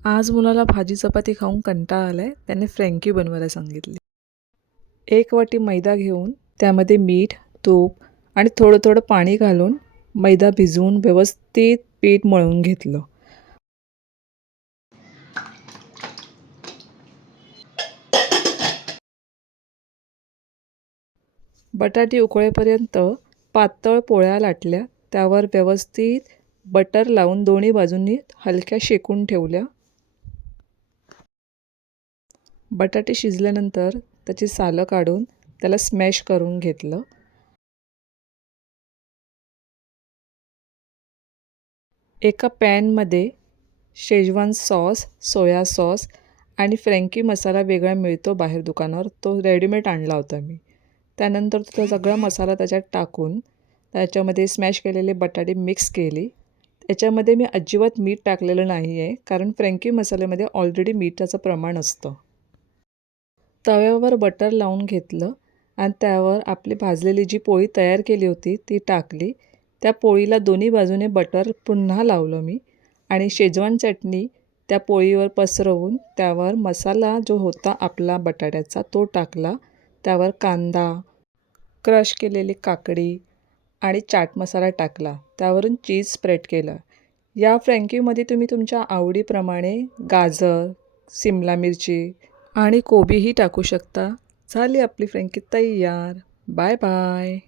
आज मुलाला भाजी चपाती खाऊन कंटाळा आला आहे. त्याने फ्रँकी बनवायला सांगितली. 1 वाटी मैदा घेऊन त्यामध्ये मीठ, तूप आणि थोडं थोडं पाणी घालून मैदा भिजवून व्यवस्थित पीठ मळून घेतलं. बटाटे उकळेपर्यंत पातळ पोळ्या लाटल्या. त्यावर व्यवस्थित बटर लावून दोन्ही बाजूंनी हलक्या शेकून ठेवल्या. बटाटे शिजल्यानंतर त्याची सालं काढून त्याला स्मॅश करून घेतलं. एका पॅनमध्ये शेजवान सॉस, सोया सॉस आणि फ्रँकी मसाला वेगळा मिळतो बाहेर दुकानावर, तो रेडीमेड आणला होता मी. त्यानंतर तो सगळा मसाला त्याच्यात टाकून त्याच्यामध्ये स्मॅश केलेले बटाटे मिक्स केली. त्याच्यामध्ये मी अजिबात मीठ टाकलेलं नाही आहे, कारण फ्रँकी मसाल्यामध्ये ऑलरेडी मिठाचं प्रमाण असतं. तव्यावर बटर लावून घेतलं आणि त्यावर आपली भाजलेली जी पोळी तयार केली होती ती टाकली. त्या पोळीला दोन्ही बाजूने बटर पुन्हा लावलं मी आणि शेजवान चटणी त्या पोळीवर पसरवून त्यावर मसाला जो होता आपला बटाट्याचा तो टाकला. त्यावर कांदा, क्रश केलेली काकडी आणि चाट मसाला टाकला. त्यावरून चीज स्प्रेड केलं. या फ्रँकीमध्ये तुम्ही तुमच्या आवडीप्रमाणे गाजर, सिमला मिरची आणि कोबीही टाकू शकता. झाली आपली फ्रँकी तयार. Bye bye.